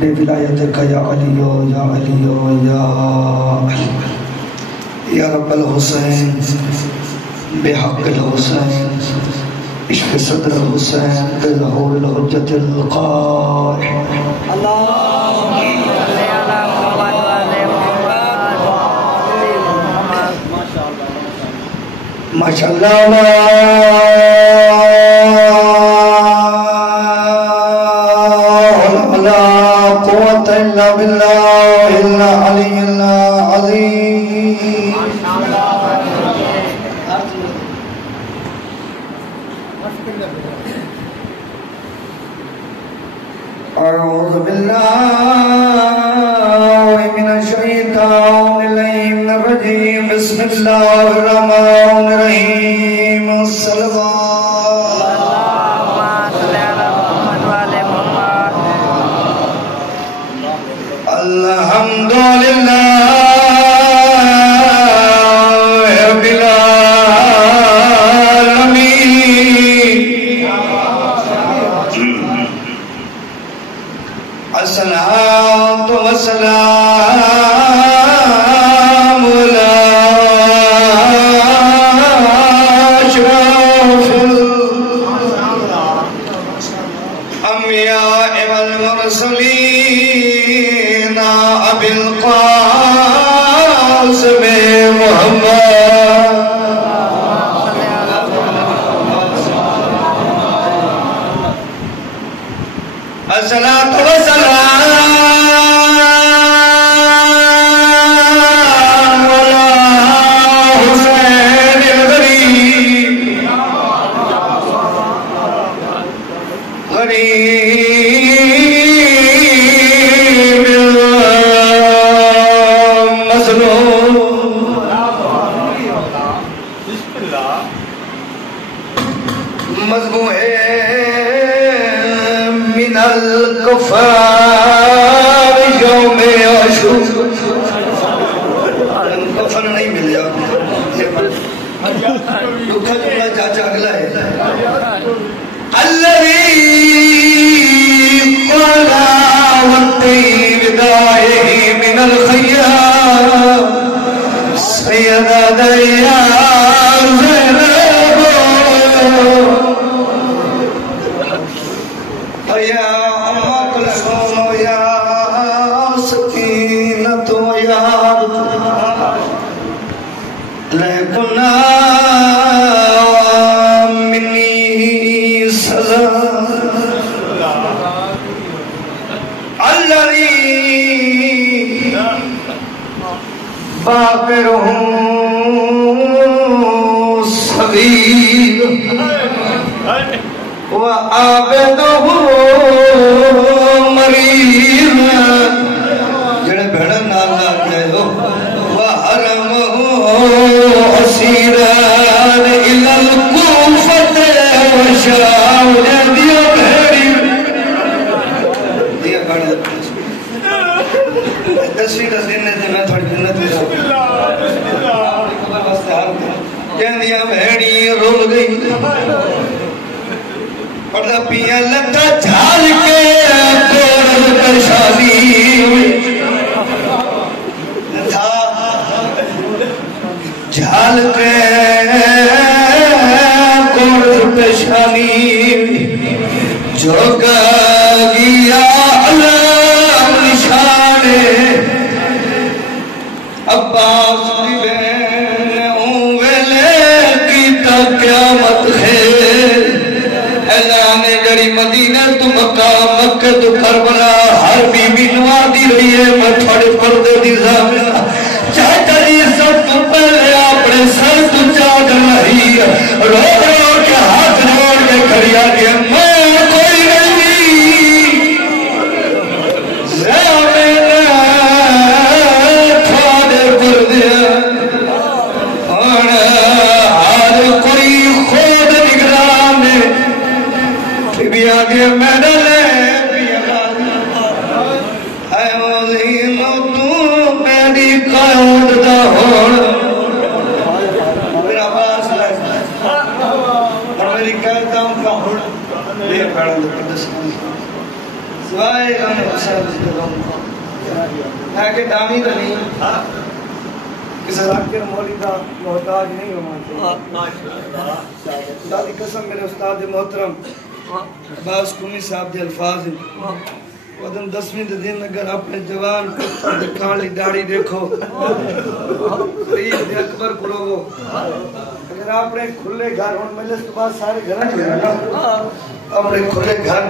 بولایتک یا علی یا علی یا رب الحسین بحق الحسین عشق صدر الحسین بظہور الحجت القائم ماشاءاللہ لا قوة الا بالله العلي العظيم أعوذ بالله من الشيطان اللعين الرجيم بسم الله الرحمن الرحيم الحمد لله رب العالمين الصلاة والسلام على أشرف الأنبياء والمرسلين أبي القاسم محمد الصلاة والسلام على حسين الغريب غريب المظلوم مذبوح من الكفار يوم عاشور کفن نہیں ملیا دکھا جملہ چاچا اگلا ہے الذي قال وقت ودائه من الخيام سيدنا ديار زينب يا أم كلثوم يا سكينة يا لكنا مني سلام الذي باقره صغير وعابده مريض جڑے بھڑا نالا کہے ہو وحرمه اسیران الى الکوفت وشام دیا بھڑی دیا بھڑا دسویں دس دن نے میں تھوڑی جنت میں کہہ دیا بھڑی رول گئی پردہ پیا لتا جھال کے کورد پر شادی تھا جھال کے کورد پر شادی جو گیا علم نشان عباس کی بین اویلے کی تا قیامت ہے اعلان جڑی مدینہ تو مکہ مکہ تو کربلا ہر بی بی نوادی رہی ہے میں تھوڑے پردے دی زامنہ چاہتا جی سب تو پہلے اپنے سر تو چادر رہی رو رو کے ہاتھ جوڑ کے کھڑیا کہ میں کوئی نہیں زامنہ تھوڑے پردے اور ہر کوئی خود نگران بھی آگے میڈل ہے اے عظیم تو میری قیود دا ہون میرا باس لائے اور میری قیدام کا ہون میں کہ دامی تو نہیں کسی راکر مولی کا محتاج نہیں ہونا چاہیے. خدا کی قسم میرے استاد محترم عباس قمی صاحب دے الفاظ ہیں. ودن 10ویں دن اگر اپنے جوان کتا دکھان لی داڑھی دیکھو فرید اکبر کرو گو. اگر آپ نے کھلے گھر ہون مجلس تو بعد سارے گھر اپنے کھلے گھر